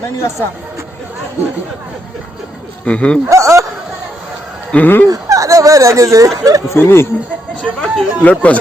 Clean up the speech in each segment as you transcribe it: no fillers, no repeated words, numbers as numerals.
Menu à ça. Ada beda gitu. Fini. L'autre passe.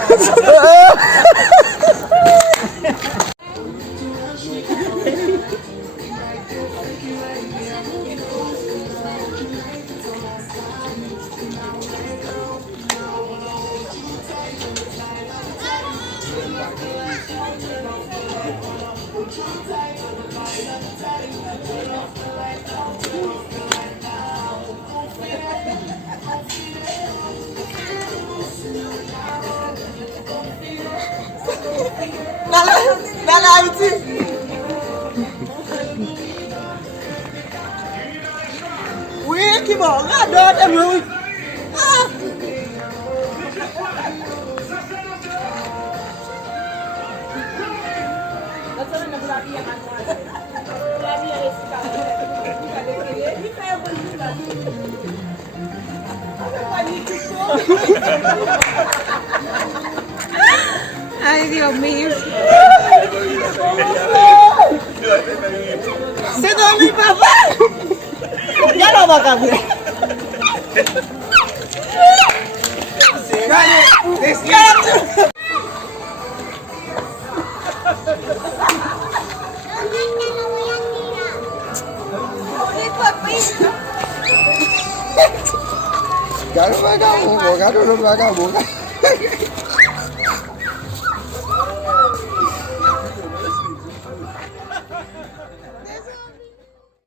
Nala Haiti. Oui, qui bon, là, d'autres, oui. Ah. Ay, Dios mío. C'est dans le papa. Ya no va a cambiar. Garu, garu, garu, garu.